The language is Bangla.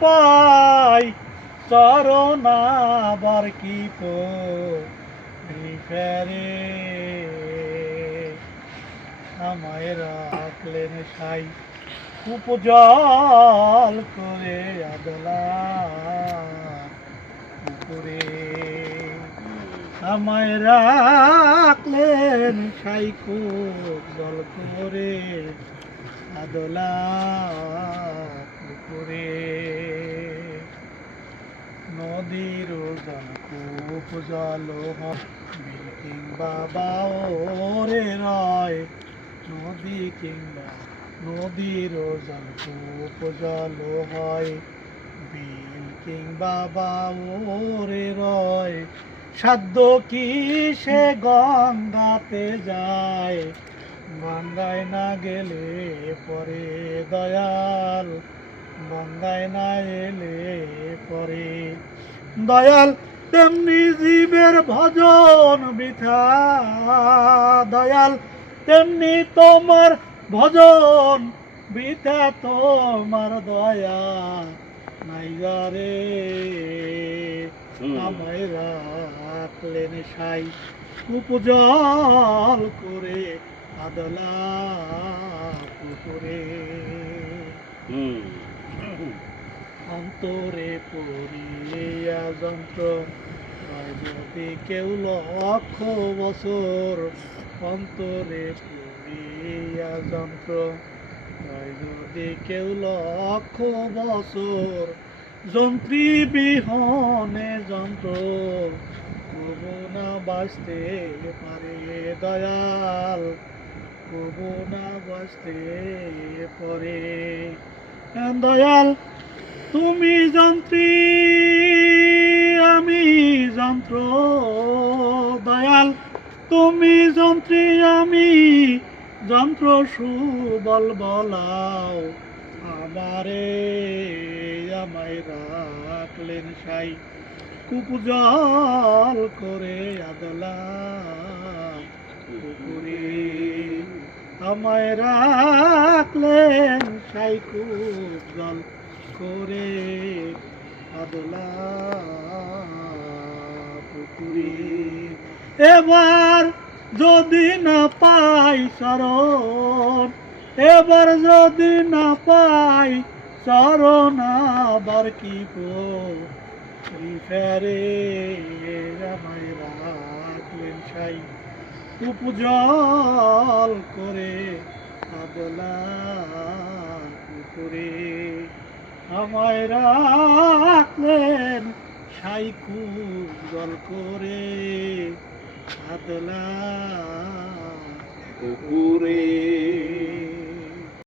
পাই, চরণ আবার কি ফেরে। আমায় রাখলেন সাই, উপজল করে আদলা উপরে আমায় রাখলেন সাই খুব জল করে আদলা পুকুরে নদীর জল খুব জল বিল কিংবা বাওরে রয়, নদী কিংবা নদীর জল খুব জল হয় বিল কিংবা বাওরে রয়। সাধ্য কি সে গঙ্গাতে যায়? গঙ্গায় না গেলে পরে দয়াল, গঙ্গায় না এলে পরে দয়াল। তেমনি জীবের ভজন বৃথা দয়াল তেমনি তোমার ভজন বৃথা তোমার দয়া। নাই রে আমায় রাখলেন সাই উপজল করে আদলা পুকুরে। অন্তরে পড়িয়া যন্ত্র যদি কেউ লক্ষ বছর অন্তরে পড়িয়া যন্ত্র যদি কেউ লক্ষ বছর যন্ত্রী বিহনে যন্ত্র। কবু না বাঁচতে পারে দয়াল, কবু না বাঁচতে পারে। দয়াল তুমি যন্ত্রী, আমি যন্ত্র দয়াল। তুমি যন্ত্রী, আমি যন্ত্র সুবল বলাও। আমারে আমায় রাখলেন সাই, কুপুজল করে আদলা। আমায় রাখলেন সাই, কুপুজল করে পুকুরে। এবার যদি না পাই শরণ, এবার যদি না পাই চরণ আবার কি ফেরে আমায় রাখলেন সাই উপজল করে আদলা পুকুরে। আমায় রাখলেন সাইকু জল করে আদলা পুকুরে।